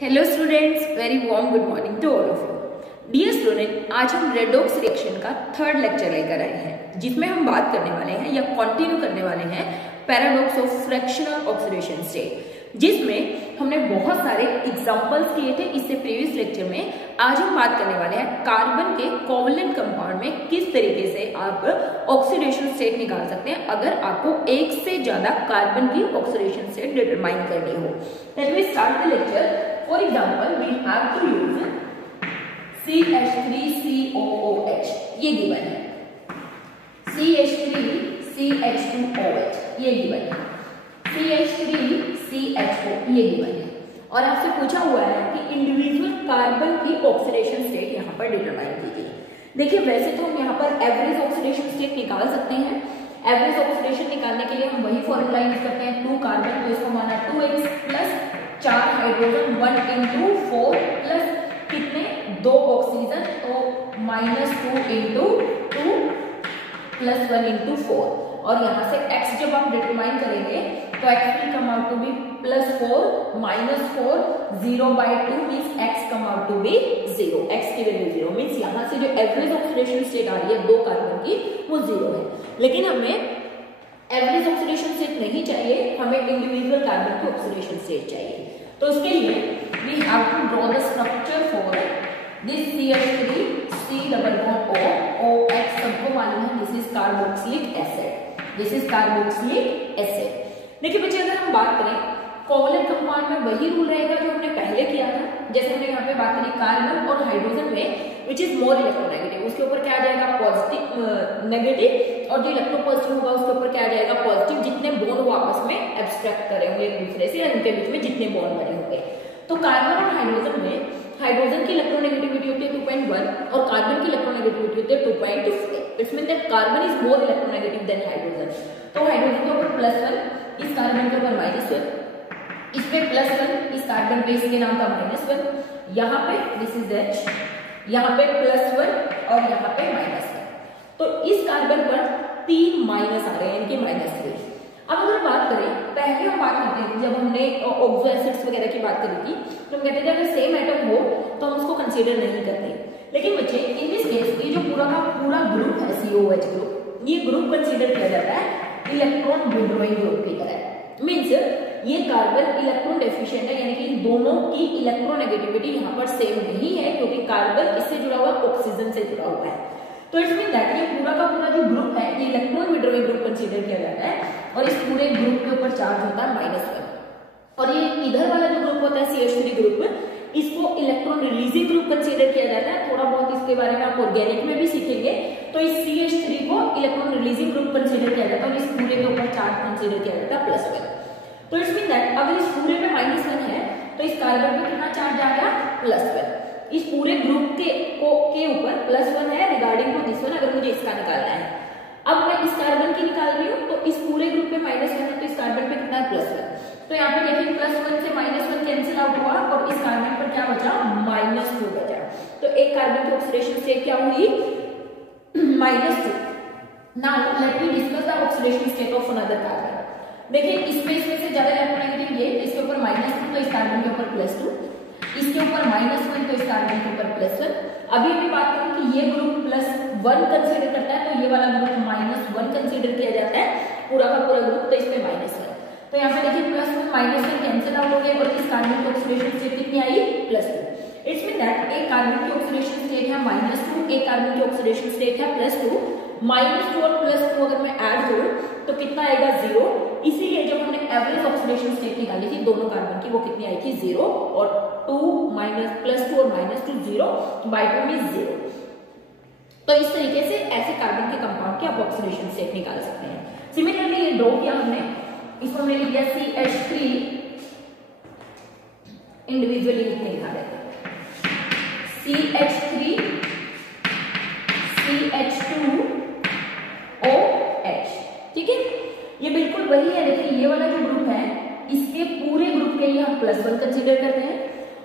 Hello students, very warm good morning to all of you. Dear student, आज हम redox reaction का third lecture लेकर आए हैं, जिसमें हम बात करने वाले हैं या कंटिन्यू करने वाले हैं paradox of fractional oxidation state, जिसमें हमने बहुत सारे एग्जांपल्स किए थे इससे प्रीवियस लेक्चर में। आज हम बात करने वाले हैं कार्बन के कोवलेंट कंपाउंड में किस तरीके से आप ऑक्सीडेशन स्टेट निकाल सकते हैं अगर आपको एक से ज्यादा कार्बन की ऑक्सीडेशन स्टेट डिटरमाइन करनी हो। Let me start the lecture. For example, we have to use CH3COOH, ये गिवन है। CH3CH2OH, ये गिवन है। CH3CHO, ये गिवन है। और आपसे पूछा हुआ है कि इंडिविजुअल कार्बन की ऑक्सीडेशन स्टेट यहाँ पर डिटरमाइन कीजिए। देखिए, वैसे तो हम यहाँ पर एवरेज ऑक्सीडेशन स्टेट निकाल सकते हैं। एवरेज ऑक्सीडेशन निकालने के लिए हम वही फॉर्मूला यूज करते हैं, 2 कार्बन तो इसको माना 2x plus 4 hydrogen 1 into 4 plus कितने 2 ऑक्सीजन तो -2 इंटू 2 प्लस 1 इंटू 4। और यहाँ से x जब आप डिटरमाइन करेंगे तो x will come out to be +4 -4 0/2 means x come out to be 0। x की वैल्यू 0 मीन्स यहाँ से जो एवरेज ऑक्सीडेशन स्टेट आ रही है 2 कार्बन की वो 0 है। लेकिन हमें एवरेज ऑक्सीडेशन स्टेट नहीं चाहिए, हमें इंडिविजुअल कार्बन की ऑक्सीडेशन स्टेट चाहिए। तो उसके लिए we have to draw the structure for this CH3 C+OH सबको मालूम है this is carboxylic acid, this is carboxylic acid. देखिए बच्चे, अगर हम बात करें कोवलेंट कंपाउंड में वही रूल रहेगा जो हमने पहले किया था। जैसे हमने यहाँ पे बात करी कार्बन और हाइड्रोजन में विच इज मोर इलेक्ट्रोनेगेटिव, उसके ऊपर क्या आ जाएगा पॉजिटिव नेगेटिव, और जो इलेक्ट्रोपॉजिटिव होगा उसके ऊपर क्या आ जाएगा पॉजिटिव। जितने बॉन्ड वो आपस में एब्स्ट्रैक्ट करे होंगे एक दूसरे से, उनके बीच में जितने बॉन्ड बने होंगे। तो कार्बन और हाइड्रोजन में हाइड्रोजन की इलेक्ट्रोनेगेटिविटी होती है 2.1 और कार्बन की इलेक्ट्रोनेगेटिविटी होती है 2.5। It's mean that carbon is more electronegative than hydrogen. तो हाइड्रोजन के ऊपर +1, इस कार्बन के ऊपर -1, इस पे +1, इस कार्बन पे इसके नाम का -1, यहाँ पे दिस इज H, यहाँ पे +1 और यहाँ पे -1। तो इस कार्बन पर 3 माइनस आ रहे हैं, इनके -3। अब अगर बात करें, पहले हम बात करते थे जब हमने ऑक्सो एसिड्स वगैरह की बात करी थी तो हम कहते थे अगर सेम एटम हो तो हम उसको कंसीडर नहीं करते। लेकिन बच्चे इन दिस केस ये जो पूरा का पूरा ग्रुप है COH ग्रुप, ये ग्रुप कंसीडर किया जाता है इलेक्ट्रॉन विड्रॉइंग ग्रुप की तरह। मीन्स ये कार्बन इलेक्ट्रॉन डेफिशिएंट है, यानी कि दोनों की इलेक्ट्रोनेगेटिविटी यहाँ पर सेम नहीं है क्योंकि कार्बन इससे जुड़ा हुआ ऑक्सीजन से जुड़ा हुआ है। तो इट्स मीन दैट ये पूरा का पूरा जो ग्रुप है ये इलेक्ट्रॉन विड्रॉइंग ग्रुप कंसीडर किया जाता है और इस पूरे ग्रुप के ऊपर चार्ज होता है -1। और ये इधर वाला जो ग्रुप होता है CH3 ग्रुप, इसको इलेक्ट्रॉन रिलीजिंग ग्रुप कंसीडर किया जाता है। थोड़ा बहुत इसके बारे में आप ऑर्गेनिक में भी सीखेंगे। तो इस CH3 को इलेक्ट्रॉन रिलीजिंग ग्रुप कंसीडर किया जाता है और इस पूरे के ऊपर चार्ज कंसीडर किया जाता है +1। तो इट्स मीन दैट अगर इस पूरे में -1 है तो इस कार्बन पे कितना चार्ज आ गया +1। इस पूरे ग्रुप के ऊपर +1 है रिगार्डिंग टू दिस वन, अगर मुझे इसका निकालना है। अब मैं इस कार्बन की निकाल रही हूँ तो इस पूरे ग्रुप पे -1 है तो इस कार्बन पे कितना है +1। तो यहाँ पे देखिए +1 से -1 कैंसिल आउट हुआ और इस कार्बन पर क्या बचा -2 बचा। तो एक कार्बन की ऑक्सीडेशन स्टेट क्या हुई -2। Now let me discuss the oxidation state of another carbon. देखिए इसमें से ज्यादा इलेक्ट्रोनेगेटिव ये, इसके ऊपर -2 तो इस कार्बन के ऊपर +2, इसके ऊपर -1 तो इस कार्बन के ऊपर +1। अभी अभी बात करूं कि ये ग्रुप +1 कंसीडर करता है तो ये वाला ग्रुप -1 कंसीडर किया जाता है, पूरा का पूरा ग्रुप। तो इसमें -1 तो यहाँ पे देखिए +1 -1 कैंसिल आउट हो गया और इस कार्बन की ऑक्सीडेशन स्टेट कितनी आई +2। इट्स मीन दैट एक कार्बन की ऑक्सीडेशन स्टेट है -2, एक कार्बन की ऑक्सीडेशन स्टेट है +2। -2 और +2 अगर मैं ऐड करूं तो कितना आएगा 0। इसीलिए जब हमने एवरेज ऑक्सीडेशन स्टेट निकाली थी दोनों कार्बन की वो कितनी आई थी 0 और +2 और -2 0/2 मींस 0। तो इस तरीके से ऐसे कार्बन के कंपाउंड की आप ऑक्सीडेशन स्टेट निकाल सकते हैं। सिमिलरली ये ड्रॉ किया हमने, इसको हमने लिख दिया CH3, इंडिविजुअली लिख के दिखा देते हैं CH3 CH2OH। ठीक है, ये बिल्कुल वही है। देखिए ये वाला जो ग्रुप है इसके पूरे ग्रुप के लिए हम +1 कंसीडर करते हैं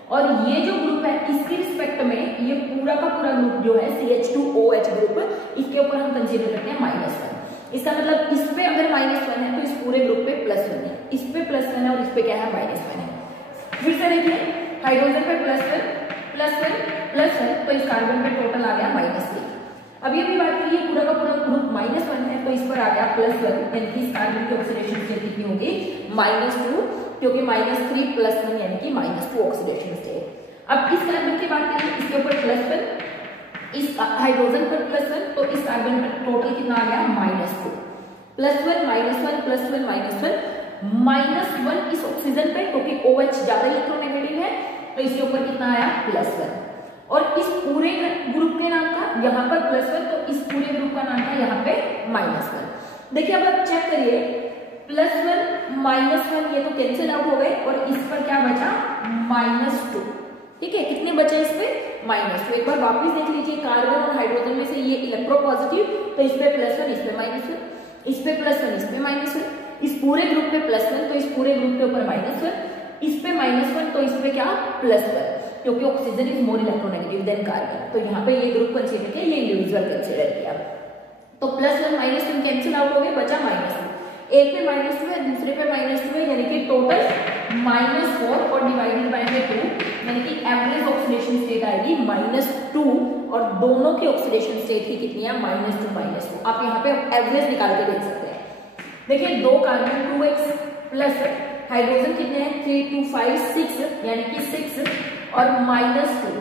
और ये जो ग्रुप है इसके रिस्पेक्ट में ये पूरा का पूरा ग्रुप जो है CH2OH ग्रुप, इसके ऊपर हम कंसीडर करते हैं -1। इसका मतलब इस पे अगर -1 है तो इस पूरे ग्रुप पे +1 है, इस पे +1 है और इस पे क्या है -1 है। फिर से देखिए हाइड्रोजन पे +1 तो इस कार्बन पे टोटल आ गया -3। अभी अभी बात करिए पूरा का पूरा ग्रुप -1 है तो इस पर आ गया +1 यानी कि इस कार्बन की ऑक्सीडेशन स्टेट कितनी होगी -2 क्योंकि -3 +1 यानी कि -2 ऑक्सीडेशन स्टेट। अब इस कार्बन की बात करें इसके ऊपर +1 इस हाइड्रोजन पर +1 तो इस कार्बन पर टोटल कितना आ गया -2 +1 -1 +1 -1 इस ऑक्सीजन पे क्योंकि OH ज्यादा इलेक्ट्रोनेगेटिव है तो इसके ऊपर कितना आया +1 और इस पूरे ग्रुप के नाम का यहाँ पर +1 तो इस पूरे ग्रुप का नाम का यहाँ पे -1। देखिए अब आप चेक करिए +1 -1 ये तो कैंसिल आउट हो गए और इस पर क्या बचा -2। ठीक है कितने बचे इस पे -2। एक बार वापस देख लीजिए कार्बन और हाइड्रोजन में से ये इलेक्ट्रोपॉजिटिव तो इस पे +1 इस पे -1 इस पे +1 इस पे -1 इस पूरे ग्रुप पे +1 तो इस पूरे ग्रुप के ऊपर -1 इस पे -1 तो इस पे क्या +1 क्योंकि oxygen is more electronegative than carbon तो यहाँ पे ये ग्रुप कंसीडर किया ये इंडिविजुअल कंसीडर किया तो +1 -1 कैंसिल आउट हो गए बचा -2 एक पे -2 है दूसरे पे -2 है यानी कि टोटल -4 और डिवाइडेड बाय 2 यानी कि एवरेज ऑक्सीडेशन स्टेट आएगी -2 और दोनों की ऑक्सीडेशन स्टेट ही कितनी है -2 आप यहाँ पे एवरेज निकाल के देख सकते हैं। देखिए 2 कार्बन 2x प्लस हाइड्रोजन कितने हैं 3 2 5 6 यानी कि 6 और -2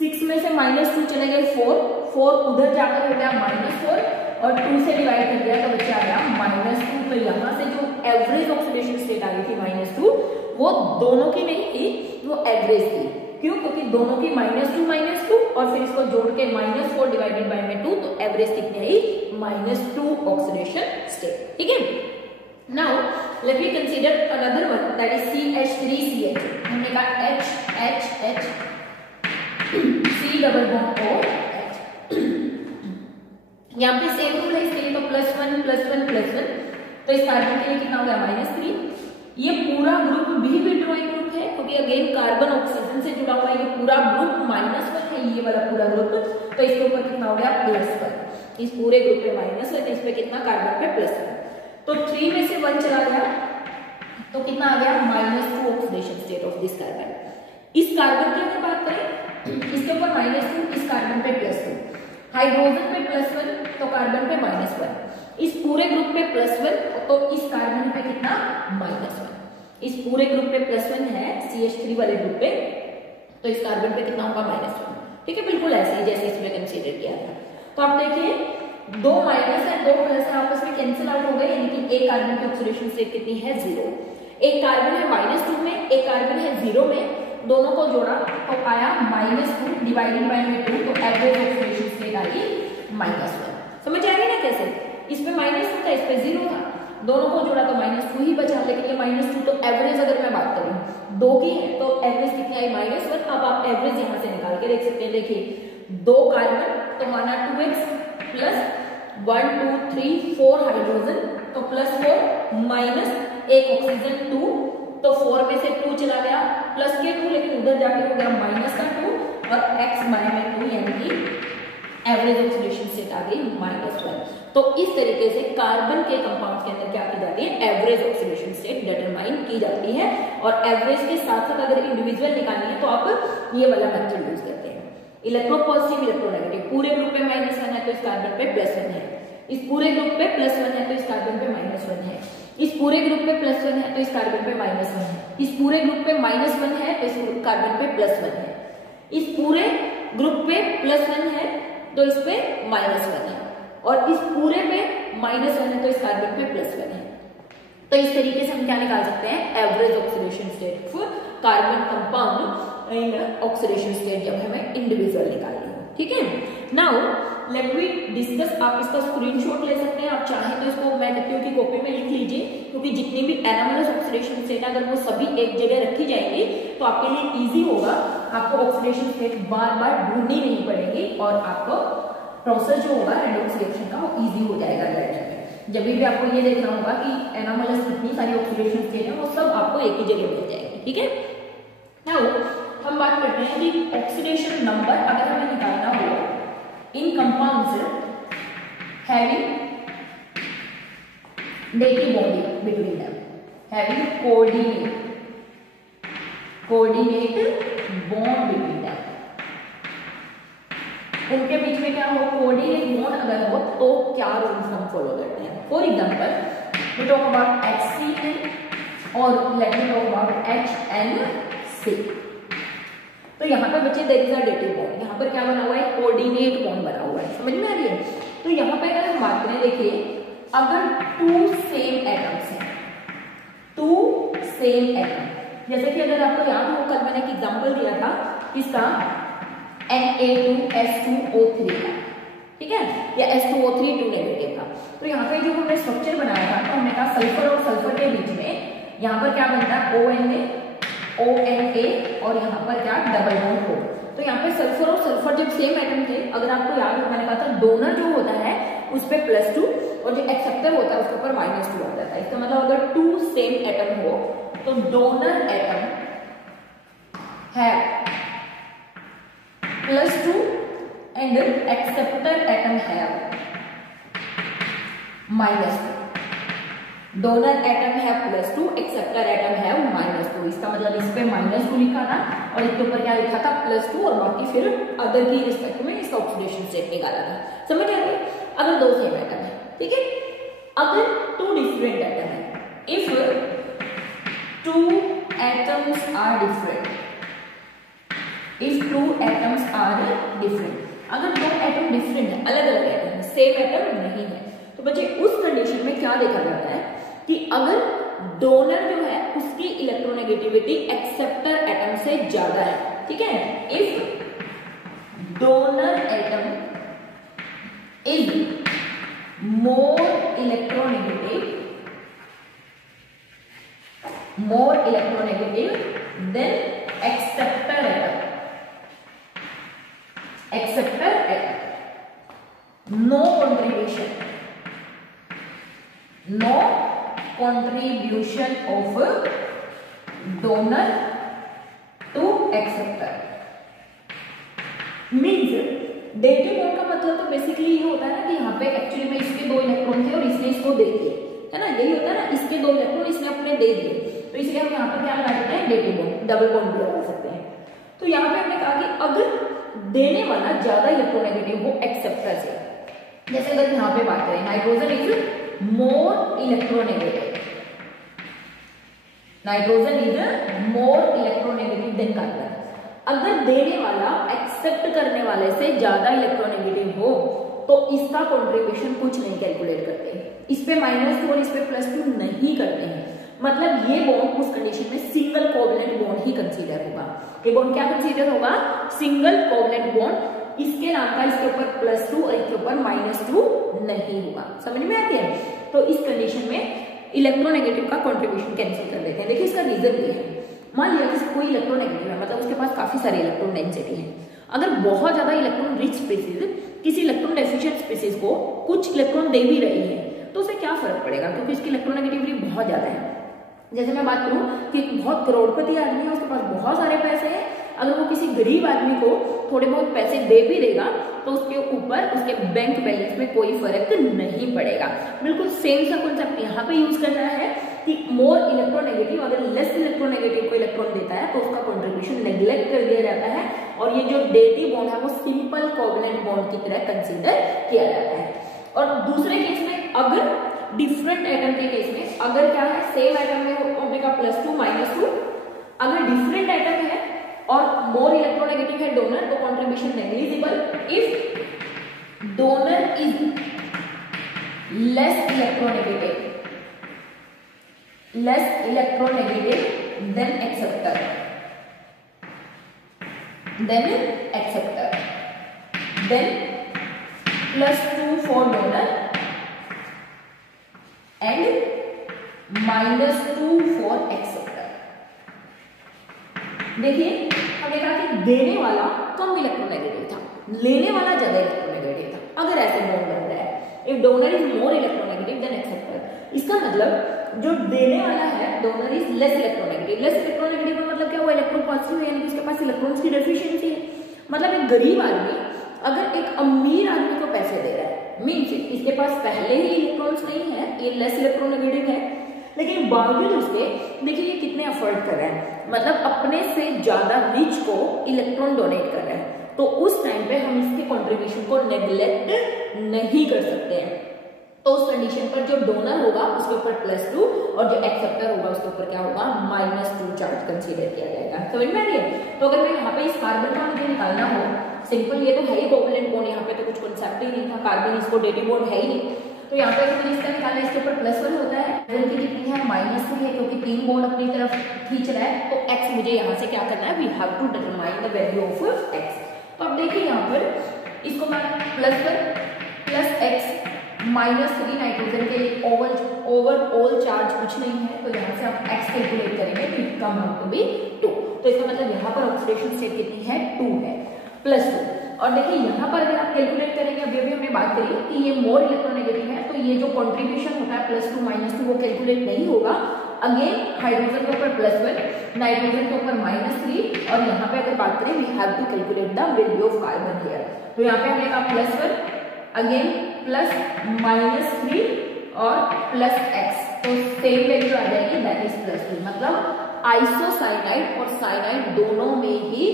6 में से -2 चले गए 4 उधर जाकर हो गया -4 और 2 से डिवाइड कर दिया तो बच्चा आया -2 तो यहाँ से जो एवरेज ऑक्सीडेशन स्टेट आ गई थी -2 वो दोनों की नहीं थी वो एवरेज थी। क्यों क्योंकि दोनों की -2 और फिर इसको जोड़ के -4 डिवाइडेड बाय में 2 तो एवरेज कितनी आई -2 ऑक्सीडेशन स्टेट। ठीक है now let me consider another one that is CH3CH हमने कहा H C double bond O H यहाँ पे सेम रूल है इसके लिए तो +1 तो इस कार्बन के लिए कितना हो गया -3। ये पूरा ग्रुप भी विड्रॉइंग ग्रुप है क्योंकि अगेन कार्बन ऑक्सीजन से जुड़ा हुआ ये पूरा ग्रुप -1 है ये वाला पूरा ग्रुप तो इसके ऊपर कितना हो गया +1 इस पूरे ग्रुप पे -1 है इस पे कितना कार्बन पे +1 तो 3 में से 1 चला गया तो कितना आ गया -2 oxidation state of this carbon. इस कार्बन की अगर बात करें इसके ऊपर -2 इस कार्बन पे +2 हाइड्रोजन पे +1 तो कार्बन पे -1 इस पूरे ग्रुप पे +1 तो इस कार्बन पे कितना -1 इस पूरे ग्रुप पे +1 है CH3 वाले ग्रुप पे तो इस कार्बन पे कितना होगा -1। ठीक है बिल्कुल ऐसे ही जैसे इसमें कंसीडर किया था। तो आप देखिए 2 माइनस है 2 प्लस है आपस में कैंसिल आउट हो गए यानी कि एक कार्बन की ऑक्सीडेशन स्टेट कितनी है 0 एक कार्बन है -2 में एक कार्बन है 0 में दोनों को जोड़ा तो आया -2 डिवाइडेड बाय 2 तो एवरेज ऑक्सीडेशन स्टेट आई -1। समझ आ गई ना कैसे इसमें -2 था इस पे 0 था दोनों को जोड़ा तो -2 ही बचा लेकिन ये -2 तो एवरेज अगर मैं बात करूं 2 की है तो एवरेज कितनी आई -1। अब आप एवरेज यहां से निकाल के देख सकते हैं। देखिए 2 कार्बन तो माना 2x प्लस 1 2 3 4 हाइड्रोजन तो +4 माइनस एक ऑक्सीजन 2 तो 4 में से 2 चला गया प्लस के 2 लेकिन उधर जाके हो गया माइनस का 2 और x में 2 यानी कि एवरेज ऑक्सीडेशन स्टेट आ गई -1। तो इस तरीके से कार्बन के कंपाउंड के अंदर क्या की जाती है एवरेज ऑक्सीडेशन स्टेट डिटरमाइन की जाती है और एवरेज के साथ साथ अगर इंडिविजुअल निकालनी है तो आप ये वाला मेथड यूज करते हैं इलेक्ट्रोपॉजिटिव इलेक्ट्रोनेगेटिव पूरे ग्रुप पे -1 है तो इस कार्बन पे +1 है इस पूरे ग्रुप पे +1 है तो इस कार्बन पे -1 है इस पूरे ग्रुप पे +1 है तो इस कार्बन पे -1 है इस पूरे ग्रुप पे -1 है तो इस कार्बन पे +1 है इस पूरे ग्रुप पे +1 है तो इस पे -1 है और इस पूरे पे -1 है तो इस कार्बन पे +1 है। तो इस तरीके से हम क्या निकाल सकते हैं average oxidation state of carbon compound in oxidation state जब हमें इंडिविजुअल निकालनी हो। ठीक है नाउ लेट वी डिस्कस आप इसका स्क्रीनशॉट ले सकते हैं आप चाहें तो इसको मैं कहती हूँ कि कॉपी में लिख लीजिए क्योंकि जितनी भी एनामलस ऑक्सीडेशन स्टेट अगर वो सभी एक जगह रखी जाएंगी तो आपके लिए इजी होगा आपको ऑक्सीडेशन स्टेट बार बार ढूंढनी नहीं पड़ेगी और आपको प्रोसेस जो होगा रेडॉक्स रिएक्शन का वो इजी हो जाएगा लेटर में। जब भी आपको ये देखना होगा कि एनामलस कितनी सारी ऑक्सीडेशन स्टेट है वो सब आपको एक ही जगह मिल जाएगी। ठीक है नाउ हम बात करते हैं कि ऑक्सीडेशन नंबर अगर हमें निकालना हो इन compounds having dative bonding between them having coordinate coordinate bond between them, उनके बीच में क्या हो, कोऑर्डिनेट बॉन्ड अगर हो तो क्या रूल्स हम फॉलो करते हैं। For example we talk about HCl और let me talk about HNC। तो यहाँ पर बच्चे there is a dative bond, यहाँ पर क्या बना हुआ है, कोऑर्डिनेट बॉन्ड बना हुआ है, समझ में आ रही है। तो यहाँ पे अगर हम बात करें, देखिए अगर टू सेम एटम्स हैं, टू सेम एटम, जैसे कि अगर आपको याद हो कल मैंने एक एग्जांपल दिया था किसका, Na2S2O3 का, ठीक है, या S2O3 2 नेगेटिव का। तो यहाँ पे जो हमने स्ट्रक्चर बनाया था तो हमने कहा सल्फर और सल्फर के बीच में यहाँ पर क्या बनता है, ONA और यहाँ पर क्या डबल बॉन्ड हो। तो यहाँ पे सल्फर और सल्फर जब सेम एटम थे, अगर आपको याद हो मैंने कहा था डोनर जो होता है उस पे +2 और जो एक्सेप्टर होता है उसके ऊपर -2 आ जाता है। इसका मतलब अगर टू सेम एटम हो तो डोनर एटम है +2 एंड एक्सेप्टर एटम है -2। डोनर एटम है +2, एक्सेप्टर एटम है -2। इसका मतलब इस पे -2 लिखा था और इसके ऊपर क्या लिखा था, +2, और बाकी फिर अदर की रिस्पेक्ट में इसका ऑक्सीडेशन स्टेट निकाला था। समझ आ गई। अगर दो सेम एटम है, ठीक है, अगर टू डिफरेंट एटम है, if two atoms are different, if two atoms are different, अगर दो एटम डिफरेंट है, अलग अलग एटम है, सेम एटम नहीं है, तो बच्चे उस कंडीशन में क्या देखा जाता है कि अगर डोनर जो है उसकी इलेक्ट्रोनेगेटिविटी एक्सेप्टर एटम से ज्यादा है, ठीक है, if donor atom is more electronegative than acceptor atom, no contribution of donor to acceptor means dative bond का मतलब तो बेसिकली ये होता है ना कि यहाँ पे एक्चुअली में इसके 2 इलेक्ट्रॉन थे और इसने इसको दे दिए, है ना, यही होता है ना, इसके 2 इलेक्ट्रॉन इसने अपने दे दिए, तो इसलिए हम यहाँ पर क्या लगा सकते हैं, डेटिव बॉन्ड, डबल बॉन्ड भी लगा सकते हैं। तो यहाँ पे हमने कहा कि अगर देने वाला ज्यादा इलेक्ट्रोनेगेटिव हो एक्सेप्टर से, जैसे अगर यहाँ पे बात करें nitrogen is more electronegative, nitrogen is more electronegative than carbon, अगर देने वाला एक्सेप्ट करने वाले से ज्यादा इलेक्ट्रोनेगेटिव हो तो इसका कंट्रीब्यूशन कुछ नहीं कैलकुलेट करते, इस पे -2 और इस पे +2 नहीं करते हैं। मतलब ये बॉन्ड उस कंडीशन में सिंगल कोवलेंट बॉन्ड ही कंसीडर होगा। ये बॉन्ड क्या कंसीडर होगा, सिंगल कोवलेंट बॉन्ड, इसके नाम का इसके ऊपर +2 और इसके ऊपर -2 नहीं होगा। समझ में आती है। तो इस कंडीशन में इलेक्ट्रोनेगेटिव का कंट्रीब्यूशन कैंसिल कर देते हैं। देखिए इसका रीजन ये है, मान लिया किसी कोई इलेक्ट्रोनेगेटिव है, मतलब उसके पास काफी सारे इलेक्ट्रॉन डेंसिटी है, अगर बहुत ज्यादा इलेक्ट्रॉन रिच स्पीसीज किसी इलेक्ट्रॉन डेफिशिएंट स्पीसीज को कुछ इलेक्ट्रॉन दे भी रही है तो उसे क्या फर्क पड़ेगा, क्योंकि इसकी इलेक्ट्रोनेगेटिविटी बहुत ज्यादा है। जैसे मैं बात करूं कि बहुत करोड़पति आदमी है, उसके पास बहुत सारे पैसे हैं, अगर वो किसी गरीब आदमी को थोड़े बहुत पैसे दे भी देगा तो उसके ऊपर उसके बैंक बैलेंस में कोई फर्क नहीं पड़ेगा। बिल्कुल सेम सा कॉन्सेप्ट यहाँ पे यूज करना है कि मोर इलेक्ट्रोनेगेटिव अगर लेस इलेक्ट्रोनेगेटिव को इलेक्ट्रॉन देता है तो उसका कंट्रीब्यूशन नेग्लेक्ट कर दिया जाता है और ये जो डेटिव बॉन्ड है वो सिंपल कोवलेंट बॉन्ड की तरह कंसीडर किया जाता है। और दूसरे केस में अगर डिफरेंट एटम के केस में अगर क्या है, सेम एटम में ओमेगा +2 -2, अगर डिफरेंट एटम है और मोर इलेक्ट्रोनेगेटिव है डोनर तो contribution negligible. If donor is less electronegative than acceptor, then +2 for donor and -2 for acceptor। देखिए हमने कहा कि देने वाला कम इलेक्ट्रोनेगेटिव था, लेने वाला ज्यादा इलेक्ट्रोनेगेटिव था। अगर ऐसे बॉन्ड बन रहा है, if donor is more electronegative than acceptor, इसका मतलब जो देने वाला है donor is less electronegative. Less electronegative का मतलब क्या हुआ, इलेक्ट्रॉन पॉजिटिव है, यानी कि उसके पास इलेक्ट्रॉन्स की डेफिशिएंसी है। मतलब एक गरीब आदमी अगर एक अमीर आदमी को पैसे दे रहा है, मीन्स इसके पास पहले ही इलेक्ट्रॉन्स नहीं है, ये लेस इलेक्ट्रोनेगेटिव है, लेकिन बावजूद उसके देखिए ये कितने अफोर्ड कर रहा है। मतलब अपने से ज्यादा रिच को इलेक्ट्रॉन डोनेट कर रहा है, तो उस टाइम पे हम इसके कंट्रीब्यूशन को नेग्लेक्ट नहीं कर सकते हैं। तो उस कंडीशन पर जो डोनर होगा उसके ऊपर +2 और जो एक्सेप्टर होगा उसके ऊपर क्या होगा -2 चार्ज कंसीडर किया जाएगा। समझ में आ रही है? तो अगर मैं यहाँ पे इस कार्बन का मुझे निकालना हो, सिंपल ये तो है ही कोवलेंट बॉन्ड, यहाँ पे तो कुछ कॉन्सेप्ट ही नहीं था, कार्बन इसको डेटिव बॉन्ड है ही नहीं, तो यहाँ पे मुझे इसका निकालना है, इसके ऊपर +1 होता है, की कितनी है -3 है क्योंकि 3 बॉन्ड अपनी तरफ खींच रहा है, तो x मुझे यहाँ से क्या करना है, we have to determine the value of x। तो अब देखिए यहाँ पर इसको मैं +1 +x -3 नाइट्रोजन के लिए ओवरऑल चार्ज कुछ नहीं है, तो यहाँ से आप x कैलकुलेट करेंगे तो it come out to be 2। तो इसका मतलब यहाँ पर ऑक्सीडेशन स्टेट कितनी है, 2 है, +2। और देखिए यहाँ पर अगर आप कैलकुलेट करेंगे, अभी हमने बात करी कि ये मोर इलेक्ट्रोनेगेटिव है, तो ये जो कंट्रीब्यूशन होता है +2 -2 वो कैलकुलेट नहीं होगा। अगेन हाइड्रोजन के ऊपर +1, नाइट्रोजन के ऊपर -3, और यहाँ पे अगर बात करें we have to calculate the value of carbon here. तो यहाँ पे हमने कहा +1 अगेन प्लस -3 और +x, तो सेम वैल्यू आ जाएगी, दैट इज +2। मतलब आइसोसाइनाइड और साइनाइड दोनों में ही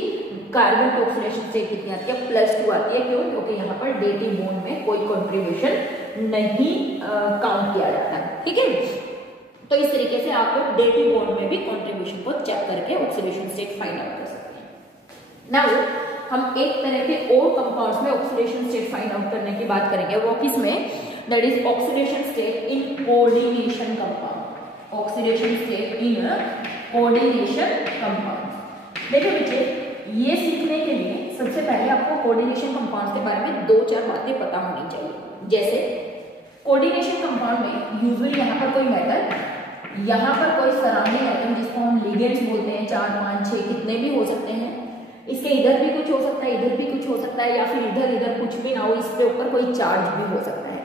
कार्बन की ऑक्सीडेशन स्टेट कितनी आती है, +2 आती है। क्यों? क्योंकि यहाँ पर डेटिव बॉन्ड में कोई कंट्रीब्यूशन नहीं काउंट किया जाता है। ठीक है, तो इस तरीके से आप डेटिव बॉन्ड में भी कंट्रीब्यूशन को चेक करके ऑक्सीडेशन स्टेट फाइंड आउट कर सकते हैं। नाउ हम एक तरह के और कंपाउंड्स में ऑक्सीडेशन स्टेट फाइंड आउट करने की बात करेंगे, वो किसमें, that is oxidation state in coordination compound. Oxidation state in coordination compound. देखिए बच्चे, ये सीखने के लिए सबसे पहले आपको कोऑर्डिनेशन कंपाउंड के बारे में 2-4 बातें पता होनी चाहिए। जैसे कोऑर्डिनेशन कंपाउंड में यूजुअली यहाँ पर कोई मेटल, यहाँ पर कोई सराउंडिंग आइटम जिसको हम लिगेंड्स बोलते हैं, 4, 5, 6 कितने भी हो सकते हैं, इसके इधर भी कुछ हो सकता है, इधर भी कुछ हो सकता है, या फिर इधर कुछ भी ना हो, इसके ऊपर कोई चार्ज भी हो सकता है।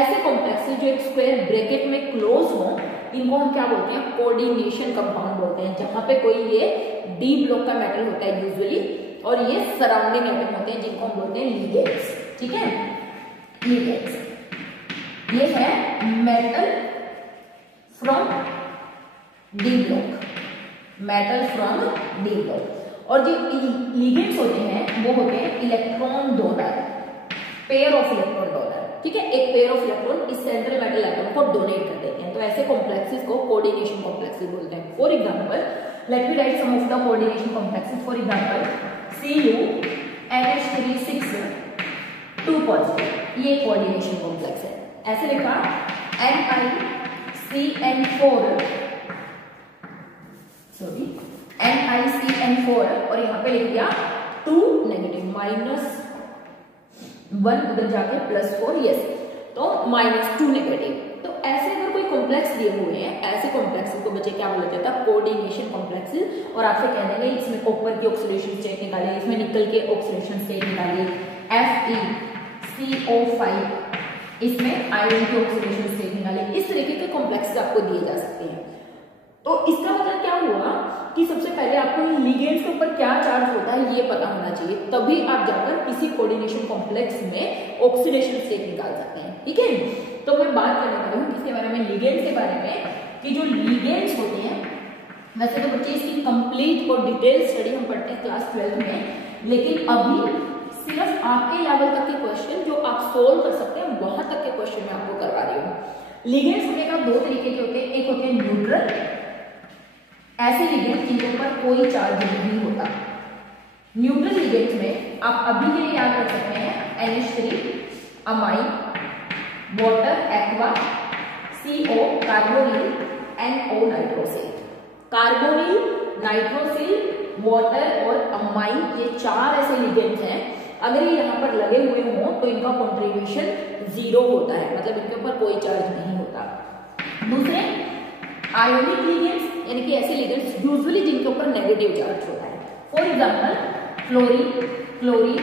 ऐसे कॉम्प्लेक्सेस जो एक स्क्वायर ब्रैकेट में क्लोज हो, इनको हम क्या बोलते हैं, कोऑर्डिनेशन कंपाउंड बोलते हैं, जहां पे कोई ये डी ब्लॉक का मेटल होता है यूजुअली, और ये सराउंडिंग एटम होते हैं जिनको हम बोलते हैं लिगेंड्स। ठीक है, लिगेंड्स ये है metal from D block, metal from D block. और जो लिगेंड्स होते हैं वो होते हैं electron donor, pair of electron donor. ठीक है, एक पेयर ऑफ इलेक्ट्रॉन इस सेंट्रल मेटल एटम को डोनेट कर देते हैं, तो ऐसे कॉम्प्लेक्सेस को कोऑर्डिनेशन कॉम्प्लेक्सेस बोलते हैं। For example, let me write some of the coordination complexes. For example CuNH3 2 positive, ये कोऑर्डिनेशन कॉम्प्लेक्स है। ऐसे लिखा NiCN4 और यहाँ पे लिख दिया 2 नेगेटिव, -1 उधर जाके +4, यस, तो -2 नेगेटिव। तो ऐसे अगर कोई कॉम्प्लेक्स दिए हुए हैं, ऐसे कॉम्प्लेक्सेस को बच्चे क्या बोला जाता है, कोऑर्डिनेशन कॉम्प्लेक्सेस। और आपसे कह देंगे इसमें कॉपर की ऑक्सीडेशन स्टेट निकालिए, इसमें निकल के ऑक्सीडेशन स्टेट निकालिए, FeCO5, इसमें आयरन की ऑक्सीडेशन स्टेट निकालिए। इस तरीके के कॉम्प्लेक्सेस आपको दिए जा सकते हैं। तो इसका मतलब क्या हुआ कि सबसे पहले आपको लिगेंड्स के ऊपर क्या चार्ज होता है ये पता होना चाहिए, तभी आप जाकर किसी कोऑर्डिनेशन कॉम्प्लेक्स में ऑक्सीडेशन स्टेट निकाल सकते हैं। ठीक है, तो मैं बात करने वाली हूँ किसके बारे में, लिगेंड्स के बारे में, कि जो लिगेंड्स होते हैं, वैसे तो बच्चे इसकी कंप्लीट और डिटेल स्टडी हम पढ़ते हैं क्लास 12 में, लेकिन अभी सिर्फ आपके लेवल तक के क्वेश्चन जो आप सोल्व कर सकते हैं वहां तक के क्वेश्चन मैं आपको करवा रही हूँ। लिगेंड्स होने का 2 तरीके के होते हैं, एक होते हैं न्यूट्रल, ऐसे लिगेंड जिनके ऊपर कोई चार्ज नहीं होता। न्यूट्रल लिगेंड्स में आप अभी के लिए याद कर सकते हैं NH3 amine, water aqua, CO carbonyl, NO nitrosyl. Carbonyl, nitrosyl, water और अमाइन, ये 4 ऐसे लिगेंड्स हैं, अगर ये यहाँ पर लगे हुए हों तो इनका कंट्रीब्यूशन 0 होता है, मतलब इनके ऊपर कोई चार्ज नहीं होता। दूसरे आयोनिक लिगेंड्स, यानी कि ऐसे लिगेंड्स यूजुअली जिनके ऊपर नेगेटिव चार्ज होता है। For example fluorine, chlorine,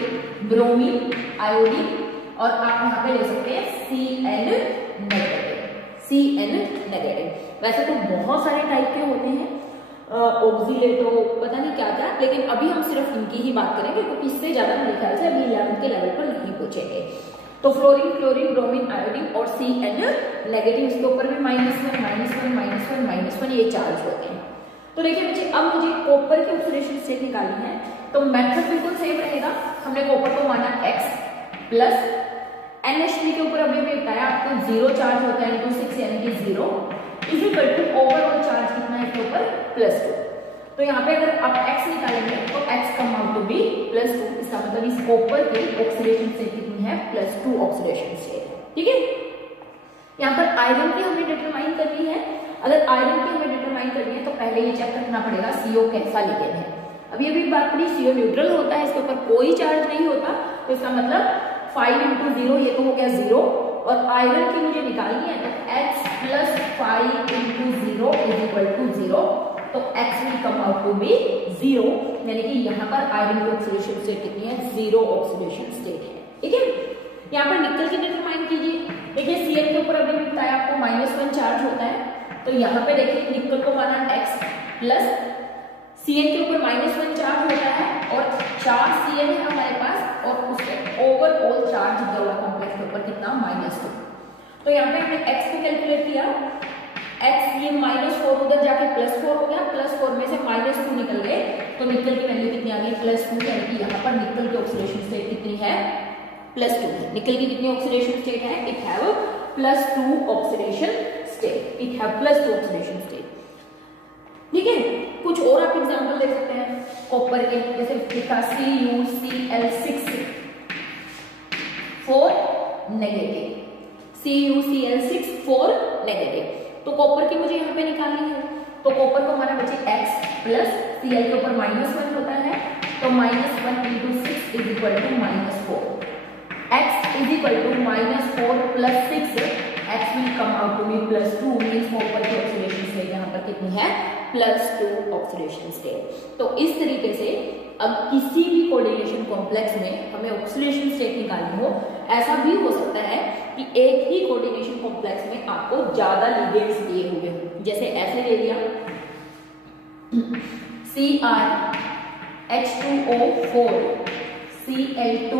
bromine, iodine, और आप यहाँ पे ले सकते हैं Cn नेगेटिव। वैसे तो बहुत सारे टाइप के होते हैं, ऑक्सीलेटो, पता नहीं क्या क्या, लेकिन अभी हम सिर्फ इनकी ही बात करेंगे क्योंकि इससे ज्यादा मेरे ख्याल से अभी 11th के लेवल पर नहीं पूछेंगे। तो फ्लोरीन, क्लोरीन, ब्रोमीन, आयोडीन और Cn नेगेटिव, इसके ऊपर भी -1 -1 -1 -1 ये चार्ज होते हैं। तो देखिए बच्चे अब मुझे कॉपर की ऑक्सीडेशन स्टेट निकालनी है, तो मेथड बिल्कुल सेम रहेगा। हमने कॉपर को माना x प्लस NH3 के ऊपर अभी भी बताया आपको 0 चार्ज होता है इनटू 6 यानी कि 0 is equal to overall charge कितना है इसके ऊपर +2। तो यहाँ पे अगर आप x निकालेंगे तो x come out to be +2, इसका मतलब इस कॉपर की ऑक्सीडेशन स्टेट कितनी है +2 ऑक्सीडेशन स्टेट, ठीक है। यहाँ पर आयरन की हमें डिटरमाइन करनी है। अगर आयरन की हमें डिटरमाइन करनी है तो पहले ये चेक करना पड़ेगा CO कैसा लिगेंड है। अभी अभी बात करी CO न्यूट्रल होता है, इसके ऊपर कोई चार्ज नहीं होता, तो इसका मतलब 5 × 0 ये तो हो गया 0, और आयरन की मुझे निकालनी है तो x + 5 × 0 = 0, तो x will come out to be 0, यानी कि यहाँ पर आयरन की ऑक्सीडेशन स्टेट कितनी है 0 ऑक्सीडेशन स्टेट है, ठीक है। यहाँ पर निकल की डिटरमाइन कीजिए। देखिए Cl के ऊपर अभी भी बताया आपको -1 चार्ज होता है, तो यहाँ पे देखिए निकल को माना x प्लस Cl के ऊपर -1 चार्ज होता है और 4 Cl है हमारे पास, और उसके ओवरऑल चार्ज दिया हुआ कॉम्प्लेक्स के ऊपर कितना -2। तो यहाँ पे हमने x को कैलकुलेट किया, x ये -4 उधर जाके +4 हो गया, +4 में से -2 निकल गए, तो निकल की वैल्यू कितनी आ गई +2, यानी कि यहाँ पर निकल की ऑक्सीडेशन स्टेट कितनी है +2 है। निकल की कितनी ऑक्सीडेशन स्टेट है, it have +2 oxidation state, it have +2 oxidation state, ठीक है। कुछ और आप एग्जांपल देख सकते हैं कॉपर के, जैसे लिखा CuCl6 4 नेगेटिव, CuCl6 4 नेगेटिव, तो कॉपर की मुझे यहाँ पे निकालनी है। तो कॉपर को हमारा बचे x प्लस Cl के ऊपर -1 होता है, तो -1 × 6 = -4, x = -4 + 6, x will come out to be +2, means copper की ऑक्सीडेशन स्टेट यहाँ पर कितनी है +2 ऑक्सीडेशन स्टेट। तो इस तरीके से अब किसी भी कोऑर्डिनेशन कॉम्प्लेक्स में हमें ऑक्सीडेशन स्टेट निकालनी हो, ऐसा भी हो सकता है कि एक ही कोऑर्डिनेशन कॉम्प्लेक्स में आपको ज्यादा लिगेंड्स दिए हुए हो, जैसे ऐसे ले लिया CrH2O4 Cl2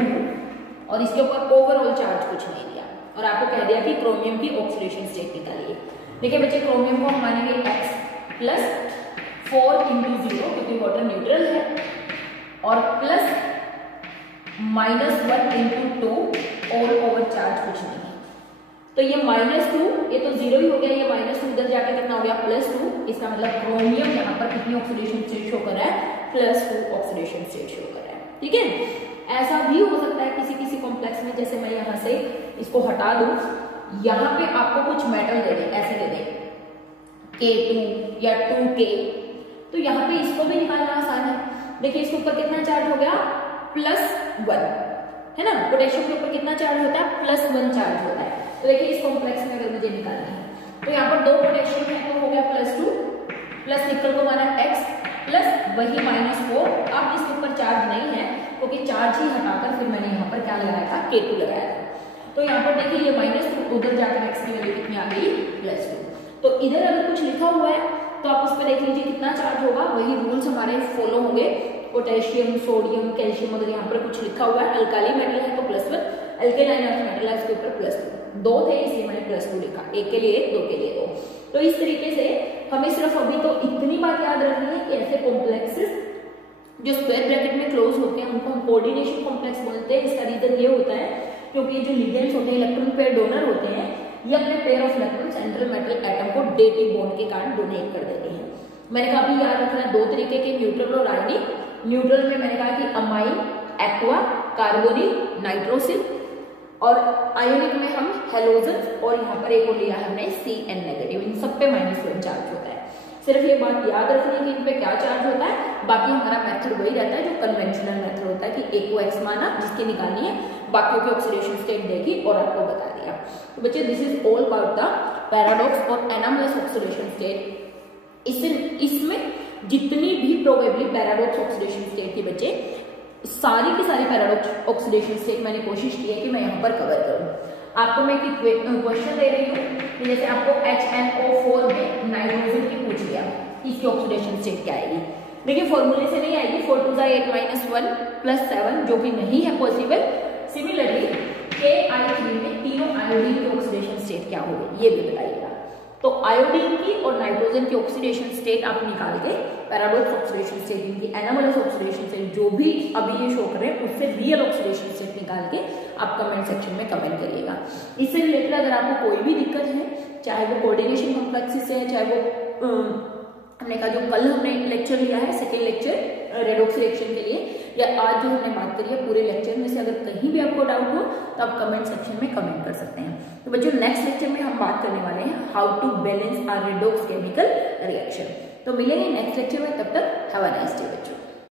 और इसके ऊपर ओवरऑल चार्ज कुछ नहीं दिया, और आपको कह दिया कि क्रोमियम की ऑक्सीडेशन स्टेट निकालिए। देखिए बच्चे क्रोमियम को हम मानेंगे x प्लस 4 × 0 क्योंकि वाटर न्यूट्रल है, और प्लस -1 × 2 और ओवर चार्ज कुछ नहीं है, तो ये -2 ये तो 0 ही हो गया, ये -2 उधर जाके कितना हो गया +2, इसका मतलब क्रोमियम यहाँ पर कितनी ऑक्सीडेशन स्टेट शो कर रहा है +2 ऑक्सीडेशन स्टेट शो कर रहा है, ठीक है। ऐसा भी हो सकता है किसी किसी कॉम्प्लेक्स में, जैसे मैं यहाँ से इसको हटा दूं, यहाँ पे आपको कुछ मेटल दे दे, ऐसे दे दे K2 या 2K, तो यहाँ पे इसको भी निकालना आसान है। देखिए इसके ऊपर कितना चार्ज हो गया +1 है ना, पोटेशियम के ऊपर कितना चार्ज होता है +1 चार्ज होता है। तो देखिए इस कॉम्प्लेक्स में अगर मुझे निकालना है तो यहाँ पर 2 पोटेशियम है तो हो गया +2, प्लस निकल को माना x प्लस वही -4। अब इसके ऊपर चार्ज नहीं है क्योंकि चार्ज ही हटाकर फिर मैंने यहाँ पर क्या लगाया था K2 लगाया था, तो यहाँ पर देखिए ये -2 उधर जाकर x की वैल्यू कितनी आ गई +2। तो इधर अगर कुछ लिखा हुआ है तो आप उस पर देख लीजिए कितना चार्ज होगा, वही रूल्स हमारे फॉलो होंगे। पोटेशियम, सोडियम, कैल्शियम अगर यहाँ पर कुछ लिखा हुआ है, अल्काली मेटल है तो +1, अल्केलाइन अर्थ मेटल है उसके ऊपर +2। 2 थे इसलिए मैंने +2 लिखा, 1 के लिए 1, 2 के लिए 2। तो इस तरीके से हमें सिर्फ अभी तो इतनी बात याद रखनी है कि ऐसे कॉम्प्लेक्सेस जो स्क्वायर ब्रैकेट में क्लोज होते हैं उनको हम कोऑर्डिनेशन कॉम्प्लेक्स बोलते हैं। इसका रीजन ये होता है क्योंकि ये जो लिगेंड्स होते हैं, इलेक्ट्रॉन पेयर डोनर होते हैं, ये अपने pair of electron central metal atom को डेटिव बॉन्ड के कारण डोनेट कर देते हैं। मैंने कहा अभी याद रखना है 2 तरीके के, न्यूट्रल और आयनिक। न्यूट्रल में मैंने कहा कि अमाइन, एक्वा, कार्बोनिल, नाइट्रोसिल, और आयोनिक में हम हेलोजन, और यहाँ पर एक और लिया हमने Cn नेगेटिव। इन सब पे -1 चार्ज होता है। सिर्फ ये बात याद रखनी है कि इन पे क्या चार्ज होता है, बाकी हमारा मेथड वही रहता है जो कन्वेंशनल मेथड होता है कि एक को x माना जिसकी निकालनी है, बाकियों की ऑक्सीडेशन स्टेट देखी और आपको बता दिया। तो बच्चे this is all about the paradox और एनामलस ऑक्सीडेशन स्टेट। इसमें जितनी भी प्रोबेबली पैराडॉक्स ऑक्सीडेशन स्टेट की बच्चे सारी की सारी पैराडॉक्स ऑक्सीडेशन स्टेट मैंने कोशिश की है कि मैं यहाँ पर कवर करूँ। आपको मैं एक क्वेश्चन दे रही हूँ, जैसे आपको HNO4 में नाइट्रोजन की पूछ लिया, इसकी ऑक्सीडेशन स्टेट क्या आएगी। देखिए फॉर्मूले से नहीं आएगी, 4 2 8 -1 + 7 जो कि नहीं है पॉसिबल। सिमिलरली KI3 में तीनों आयोडीन की ऑक्सीडेशन स्टेट क्या होगी ये भी बताइएगा। तो आयोडीन की और नाइट्रोजन की ऑक्सीडेशन स्टेट आप निकाल के पैराडॉक्स ऑक्सीडेशन स्टेट, इनकी एनामलस ऑक्सीडेशन स्टेट जो भी अभी ये शो कर रहे हैं उससे रियल ऑक्सीडेशन स्टेट निकाल के आप कमेंट सेक्शन में कमेंट करिएगा। इससे रिलेटेड अगर आपको कोई भी दिक्कत है, चाहे वो कोऑर्डिनेशन कॉम्प्लेक्सिस है, चाहे वो हमने कहा जो कल हमने लेक्चर लिया है सेकेंड लेक्चर रेडॉक्स रिएक्शन के लिए, या आज जो हमने बात करी है पूरे लेक्चर में से अगर कहीं भी आपको डाउट हो तो आप कमेंट सेक्शन में कमेंट कर सकते हैं। तो बच्चों नेक्स्ट लेक्चर में हम बात करने वाले हैं how to balance our redox chemical reaction. तो मिलेंगे नेक्स्ट लेक्चर में, तब तक हैव अ नाइस डे बच्चों।